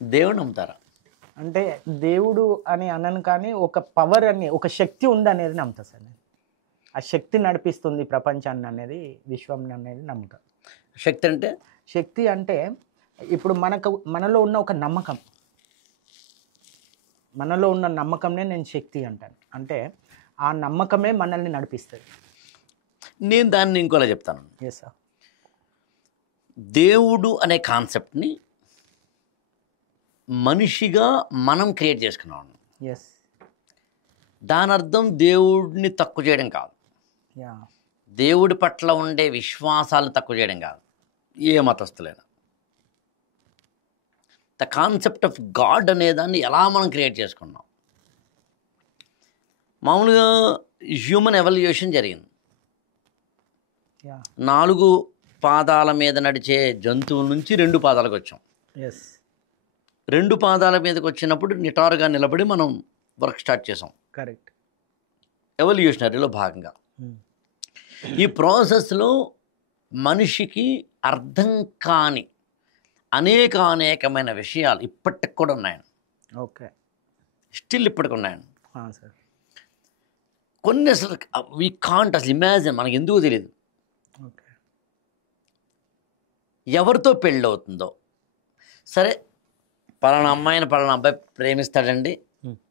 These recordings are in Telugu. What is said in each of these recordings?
దేవుడు నమ్ముతారా? అంటే దేవుడు అని అనను, కానీ ఒక పవర్ అని, ఒక శక్తి ఉంది అనేది నమ్ముతా సార్ నేను. ఆ శక్తి నడిపిస్తుంది ప్రపంచాన్ని అనేది, విశ్వం అనేది నమ్ముతా. శక్తి అంటే? శక్తి అంటే ఇప్పుడు మనలో ఉన్న ఒక నమ్మకం, మనలో ఉన్న నమ్మకంనే నేను శక్తి అంటాను. అంటే ఆ నమ్మకమే మనల్ని నడిపిస్తుంది. నేను దాన్ని ఇంకోలా చెప్తాను. Yes sir. దేవుడు అనే కాన్సెప్ట్ని మనిషిగా మనం క్రియేట్ చేసుకున్నాం. ఎస్. దాని అర్థం దేవుడిని తక్కువ చేయడం కాదు, యా, దేవుడి పట్ల ఉండే విశ్వాసాలను తక్కువ చేయడం కాదు, ఏ మతస్థులైనా. ద కాన్సెప్ట్ ఆఫ్ గాడ్ అనే దాన్ని ఎలా మనం క్రియేట్ చేసుకున్నాం. మామూలుగా హ్యూమన్ ఎవల్యూషన్ జరిగింది. యా, 4 పాదాల మీద నడిచే జంతువుల నుంచి 2 పాదాలకు వచ్చాం. ఎస్. 2 పాదాల మీదకి వచ్చినప్పుడు నిటారుగా నిలబడి మనం వర్క్ స్టార్ట్ చేసాం. కరెక్ట్. ఎవల్యూషనరీలో భాగంగా ఈ ప్రాసెస్లో మనిషికి అర్థం కాని అనేకమైన విషయాలు ఇప్పటికి కూడా ఉన్నాయండి. ఓకే. స్టిల్ ఇప్పటికి ఉన్నాయండి. సార్. కొన్ని అసలు వీ కాంట్ అసలు ఇమాజిన్, మనకు ఎందుకు తెలియదు. ఓకే. ఎవరితో పెళ్ళి అవుతుందో, సరే పలానా అమ్మాయిని పలానా అబ్బాయి ప్రేమిస్తాడండి,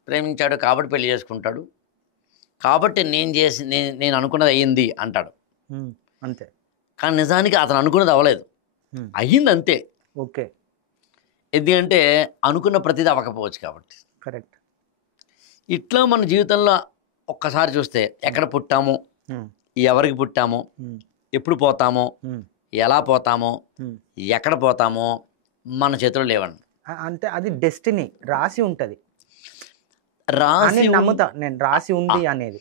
ప్రేమించాడు కాబట్టి పెళ్లి చేసుకుంటాడు, కాబట్టి నేను అనుకున్నది అయ్యింది అంటాడు. అంతే. కానీ నిజానికి అతను అనుకున్నది అవ్వలేదు, అయ్యింది అంతే. ఓకే. ఎందుకంటే అనుకున్న ప్రతిదీ అవ్వకపోవచ్చు కాబట్టి. కరెక్ట్. ఇట్లా మన జీవితంలో ఒక్కసారి చూస్తే ఎక్కడ పుట్టామో, ఎవరికి పుట్టామో, ఎప్పుడు పోతామో, ఎలా పోతామో, ఎక్కడ పోతామో మన చేతిలో లేవండి. అంటే అది డెస్టినీ, రాసి ఉంటుంది. రాసి నమ్ముతా నేను, రాసి ఉంది అనేది.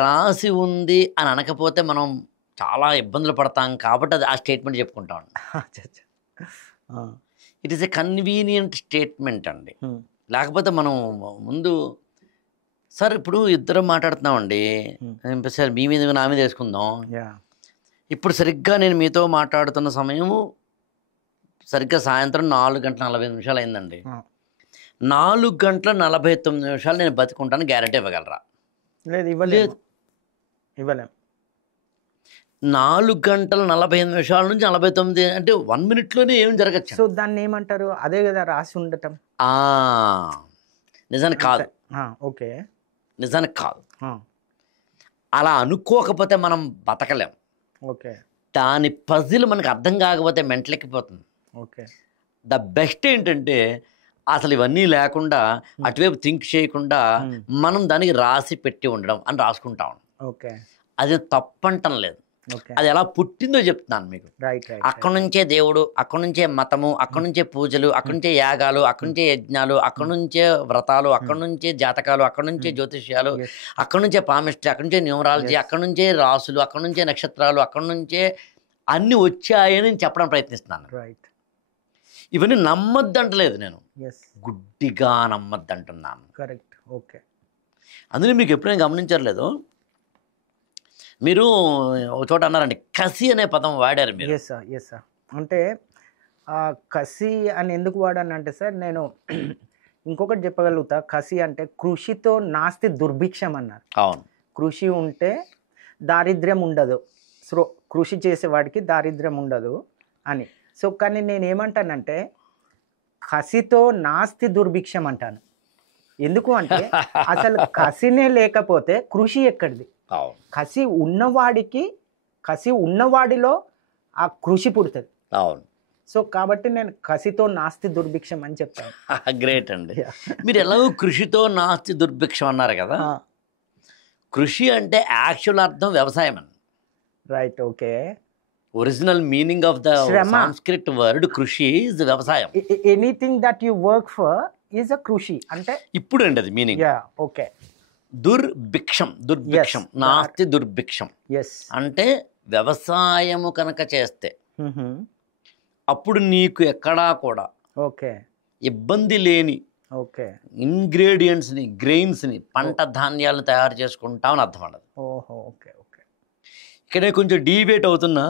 రాసి ఉంది అని అనకపోతే మనం చాలా ఇబ్బందులు పడతాం కాబట్టి అది ఆ స్టేట్మెంట్ చెప్పుకుంటాం. It is a convenient statement అండి. లేకపోతే మనం ముందు సార్ ఇప్పుడు ఇద్దరం మాట్లాడుతున్నామండి, సార్ మీ మీద నా మీద వేసుకుందాం. ఇప్పుడు సరిగ్గా నేను మీతో మాట్లాడుతున్న సమయము సరిగ్గా సాయంత్రం 4:45 అయిందండి. 4:49 నేను బతికుంటాను గ్యారెంటీ ఇవ్వగలరా? లేదు, ఇవ్వలేదు. ఇవ్వలేం. 4:45 నుంచి 49 అంటే 1 మినిట్లోనే ఏం జరగచ్చు. సో దాన్ని ఏమంటారు? అదే కదా రాసి ఉండటం. నిజానికి కాదు. ఓకే. నిజానికి కాదు. అలా అనుకోకపోతే మనం బతకలేం. ఓకే. దాని పజిల్ మనకు అర్థం కాకపోతే మెంటలెక్కిపోతుంది. ఓకే. ద బెస్ట్ ఏంటంటే అసలు ఇవన్నీ లేకుండా అటువైపు థింక్ చేయకుండా మనం దానికి రాసి పెట్టి ఉండడం అని రాసుకుంటాం. ఓకే. అది తప్పంటం లేదు. అది ఎలా పుట్టిందో చెప్తున్నాను మీకు. అక్కడి నుంచే దేవుడు, అక్కడి నుంచే మతము, అక్కడి నుంచే పూజలు, అక్కడి నుంచే యాగాలు, అక్కడి నుంచే యజ్ఞాలు, అక్కడి నుంచే వ్రతాలు, అక్కడి నుంచే జాతకాలు, అక్కడి నుంచే జ్యోతిష్యాలు, అక్కడి నుంచే పామిస్ట్రీ, అక్కడి నుంచే న్యూమరాలజీ, అక్కడి నుంచే రాసులు, అక్కడి నుంచే నక్షత్రాలు, అక్కడి నుంచే అన్ని వచ్చాయని చెప్పడం ప్రయత్నిస్తున్నాను. ఇవన్నీ నమ్మద్దంటలేదు నేను, గుడ్డిగా నమ్మద్దంటున్నాను. కరెక్ట్. ఓకే. అందులో మీకు ఎప్పుడైనా గమనించట్లేదు, మీరు ఒక చోట అన్నారండి కసి అనే పదం వాడారు మీరు. Yes sir, yes sir. అంటే కసి అని ఎందుకు వాడానంటే సార్, నేను ఇంకొకటి చెప్పగలుగుతా. కసి అంటే కృషితో నాస్తి దుర్భిక్షం అన్నారు. అవును. కృషి ఉంటే దారిద్ర్యం ఉండదు, సో కృషి చేసేవాడికి దారిద్ర్యం ఉండదు అని. సో కానీ నేను ఏమంటానంటే కసితో నాస్తి దుర్భిక్షం అంటాను. ఎందుకు అంటే అసలు కసినే లేకపోతే కృషి ఎక్కడిది? కసి ఉన్నవాడికి, కసి ఉన్నవాడిలో ఆ కృషి పుడుతుంది. అవును. సో కాబట్టి నేను కసితో నాస్తి దుర్భిక్షం అని చెప్తాను. గ్రేట్ అండి. మీరు ఎలాగో కృషితో నాస్తి దుర్భిక్షం అన్నారు కదా. కృషి అంటే యాక్చువల్ అర్థం వ్యవసాయం అని. Right. Okay. Original meaning of the Sanskrit word కృషి ఇస్ వ్యవసాయం. Anything that you work for is a కృషి అంటే ఇప్పుడు అండి అది మీనింగ్. ఓకే. దుర్భిక్షం, దుర్భిక్షం, నాస్తి దుర్భిక్షం అంటే వ్యవసాయము కనుక చేస్తే అప్పుడు నీకు ఎక్కడా కూడా ఓకే ఇబ్బంది లేని ఇంగ్రీడియంట్స్ని, గ్రెయిన్స్ని, పంట ధాన్యాలను తయారు చేసుకుంటామని అర్థం అన్నది. ఓకే. ఓకే. ఇక్కడే కొంచెం డీవేట్ అవుతున్నా,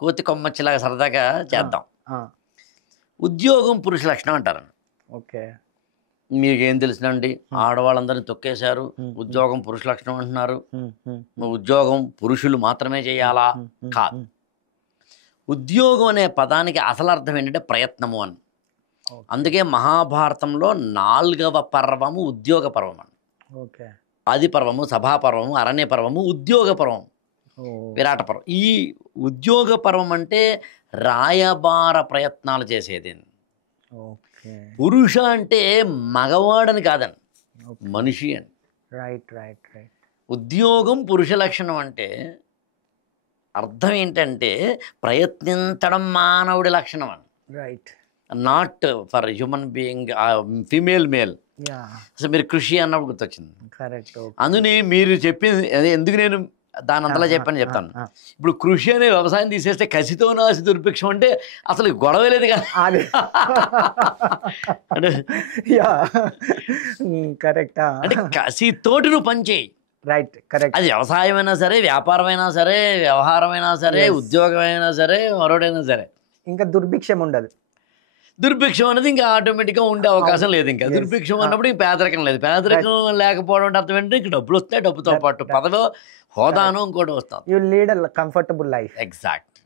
కోతి కొమ్మచ్చిలాగా సరదాగా చేద్దాం. ఉద్యోగం పురుష లక్షణం అంటారు. ఓకే. మీకేం తెలుసునండి, ఆడవాళ్ళందరినీ తొక్కేశారు, ఉద్యోగం పురుష లక్షణం అంటున్నారు, ఉద్యోగం పురుషులు మాత్రమే చేయాలా? కాదు. ఉద్యోగం అనే పదానికి అసలు అర్థం ఏంటంటే ప్రయత్నము అని. అందుకే మహాభారతంలో 4వ పర్వము ఉద్యోగ పర్వం అని. ఓకే. ఆది పర్వము, సభా పర్వము, అరణ్య పర్వము, ఉద్యోగ పర్వం, విరాట పర్వం. ఈ ఉద్యోగ పర్వం అంటే రాయబార ప్రయత్నాలు చేసేది. పురుష అంటే మగవాడని కాదని, మనిషి అని. Right right right. ఉద్యోగం పురుష లక్షణం అంటే అర్థం ఏంటంటే ప్రయత్నించడం మానవుడి లక్షణం అని. Right. Not for human being female male. అసలు మీరు కృషి అన్నప్పుడు గుర్తొచ్చింది. కరెక్ట్. అందుని మీరు చెప్పింది ఎందుకు నేను దాని అంతలా చెప్తాను. ఇప్పుడు కృషి అనే వ్యవసాయం తీసేస్తే కసితో నాసి దుర్భిక్షం అంటే అసలు గొడవ లేదు కదా. కరెక్ట్. అంటే కసితోటి నువ్వు పని చేయి. రైట్. కరెక్ట్. అది వ్యవసాయమైనా సరే, వ్యాపారమైనా సరే, వ్యవహారమైనా సరే, ఉద్యోగమైనా సరే, మరోడైనా సరే. ఇంకా దుర్భిక్షం ఉండదు. దుర్భిక్షం అనేది ఇంకా ఆటోమేటిక్గా ఉండే అవకాశం లేదు. ఇంకా దుర్భిక్షం అన్నప్పుడు ఇంక పేదరికం లేదు. పేదరికం లేకపోవడం అంటే అర్థం ఏంటంటే ఇంక డబ్బులు వస్తాయి, డబ్బుతో పాటు పదవి, హోదాను ఇంకోటి వస్తాం. You lead a comfortable life. Exact.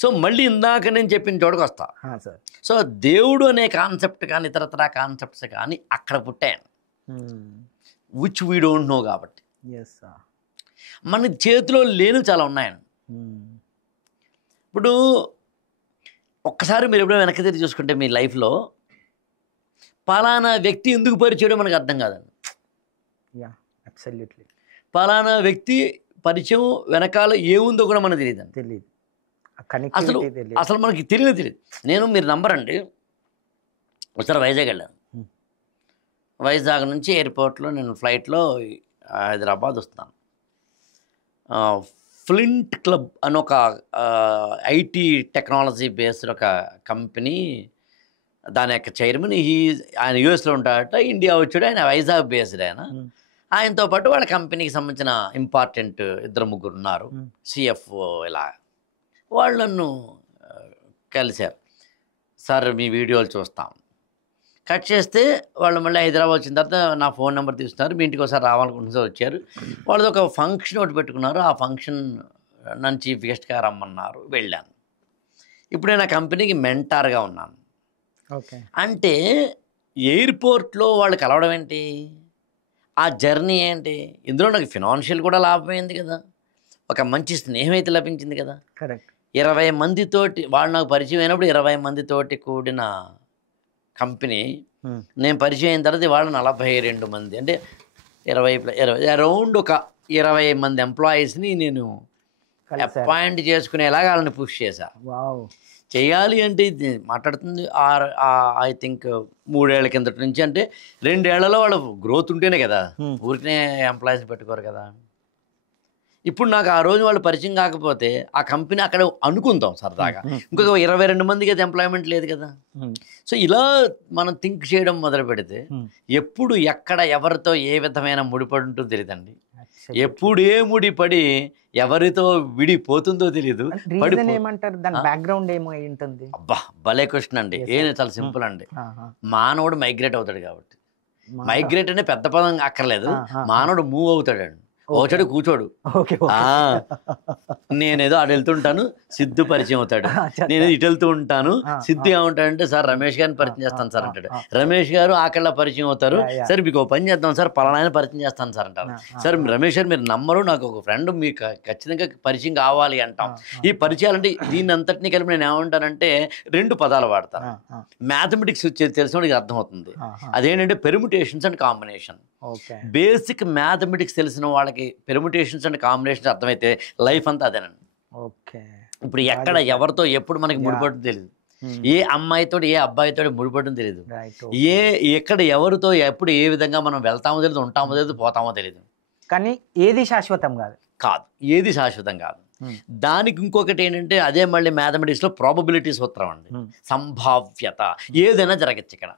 So మళ్ళీ ఇందాక నేను చెప్పిన చోటుకు వస్తా. సో దేవుడు అనే కాన్సెప్ట్ కానీ ఇతరత్ర కాన్సెప్ట్స్ కానీ అక్కడ పుట్టాను, విచ్ వీ డోంట్ నో. కాబట్టి మన చేతిలో లేనివి చాలా ఉన్నాయండి. ఇప్పుడు ఒక్కసారి మీరు ఎప్పుడైనా వెనక్కి తిరిగి చూసుకుంటే మీ లైఫ్లో పలానా వ్యక్తి ఎందుకు పరిచయం మనకు అర్థం కాదండి. పలానా వ్యక్తి పరిచయం వెనకాల ఏముందో కూడా మనకు తెలియదు. అసలు మనకి తెలియదు. నేను మీరు నమ్మరండి, ఒకసారి వైజాగ్ వెళ్ళాను. వైజాగ్ నుంచి ఎయిర్పోర్ట్లో నేను ఫ్లైట్లో హైదరాబాద్ వస్తాను. ఫ్లింట్ క్లబ్ అని ఒక ఐటీ టెక్నాలజీ బేస్డ్ ఒక కంపెనీ, దాని యొక్క చైర్మన్ ఆయన యూఎస్లో ఉంటాడట, ఇండియా వచ్చాడు. ఆయన వైజాగ్ బేస్డ్. ఆయనతో పాటు వాళ్ళ కంపెనీకి సంబంధించిన ఇంపార్టెంట్ 2-3 ఉన్నారు, సిఎఫ్ఓ ఇలా. వాళ్ళు నన్ను కలిశారు. సార్ మీ వీడియోలు చూస్తాం. కట్ చేస్తే వాళ్ళు మళ్ళీ హైదరాబాద్ వచ్చిన తర్వాత నా ఫోన్ నెంబర్ తీసుకున్నారు. మీ ఇంటికి ఒకసారి రావాలనుకుంటే వచ్చారు. వాళ్ళది ఒక ఫంక్షన్ ఒకటి పెట్టుకున్నారు. ఆ ఫంక్షన్ నన్ను చీఫ్ గెస్ట్గా రమ్మన్నారు. వెళ్ళాను. ఇప్పుడు నేను ఆ కంపెనీకి మెంటార్గా ఉన్నాను. అంటే ఎయిర్పోర్ట్లో వాళ్ళు కలవడం ఏంటి, ఆ జర్నీ ఏంటి, ఇందులో నాకు ఫినాన్షియల్ కూడా లాభమైంది కదా, ఒక మంచి స్నేహం అయితే లభించింది కదా. కరెక్ట్. 20 మందితోటి వాళ్ళు నాకు పరిచయం అయినప్పుడు 20 మందితోటి కూడిన కంపెనీ, నేను పరిచయం అయిన తర్వాత వాళ్ళు 42 మంది, అంటే 20 అరౌండ్ ఒక 20 మంది ఎంప్లాయీస్ని నేను అపాయింట్ చేసుకునేలాగా వాళ్ళని పుష్ చేశా. చేయాలి అంటే ఇది మాట్లాడుతుంది ఐ థింక్ 3 ఏళ్ల కిందటి నుంచి. అంటే 2 ఏళ్లలో వాళ్ళ గ్రోత్ ఉంటేనే కదా, ఊరికనే ఎంప్లాయీస్ని పెట్టుకోరు కదా. ఇప్పుడు నాకు ఆ రోజు వాళ్ళు పరిచయం కాకపోతే ఆ కంపెనీ అక్కడ అనుకుందాం సరదాగా ఇంకొక 22 మందికి అయితే ఎంప్లాయ్మెంట్ లేదు కదా. సో ఇలా మనం థింక్ చేయడం మొదలు పెడితే ఎప్పుడు ఎక్కడ ఎవరితో ఏ విధమైన ముడిపడి ఉంటుందో తెలియదండి. ఎప్పుడు ఏ ముడిపడి ఎవరితో విడిపోతుందో తెలియదు. అబ్బా భలే క్వశ్చన్ అండి. చాలా సింపుల్ అండి. మానవుడు మైగ్రేట్ అవుతాడు కాబట్టి. మైగ్రేట్ అనే పెద్ద పదం అక్కర్లేదు. మానవుడు మూవ్ అవుతాడండి. ఓచాడు కూర్చోడు. నేనేదో అటు వెళ్తుంటాను, సిద్ధు పరిచయం అవుతాడు. నేను ఇటు వెళ్తూ ఉంటాను, సిద్ధు ఏమంటాడంటే సార్ రమేష్ గారిని పరిచయం చేస్తాను సార్ అంటాడు. రమేష్ గారు ఆకళ్ళ పరిచయం అవుతారు. సరే మీకు పని చేద్దాం సార్, పలానాయన పరిచయం చేస్తాను సార్ అంటారు. సార్ రమేష్ గారు మీరు నమ్మరు, నాకు ఒక ఫ్రెండ్ మీకు ఖచ్చితంగా పరిచయం కావాలి అంటాం. ఈ పరిచయాలంటే దీన్ని అంతటినీ కలిపి నేను ఏమంటానంటే 2 పదాలు వాడతాను. మ్యాథమెటిక్స్ తెలిసినోడికి అర్థమవుతుంది. అదేంటంటే permutations and combination. Basic mathematics తెలిసిన వాళ్ళకి పెర్ముటేషన్స్ అండ్ కాంబినేషన్స్ అర్థమైతే లైఫ్ అంతా అదేనండి. ఇప్పుడు ఎక్కడ ఎవరితో ఎప్పుడు మనకి ముడిపడడం తెలియదు. ఏ అమ్మాయితో ఏ అబ్బాయితో ముడిపడడం తెలియదు. ఎక్కడ ఎవరితో ఎప్పుడు ఏ విధంగా మనం వెళ్తామో తెలియదు, ఉంటామో తెలియదు, పోతామో తెలియదు. కానీ ఏది శాశ్వతం కాదు. ఏది శాశ్వతం కాదు. దానికి ఇంకొకటి ఏంటంటే అదే మళ్ళీ మ్యాథమెటిక్స్లో ప్రాబబిలిటీ సూత్రం అండి. సంభావ్యత. ఏదైనా జరగచ్చు ఇక్కడ.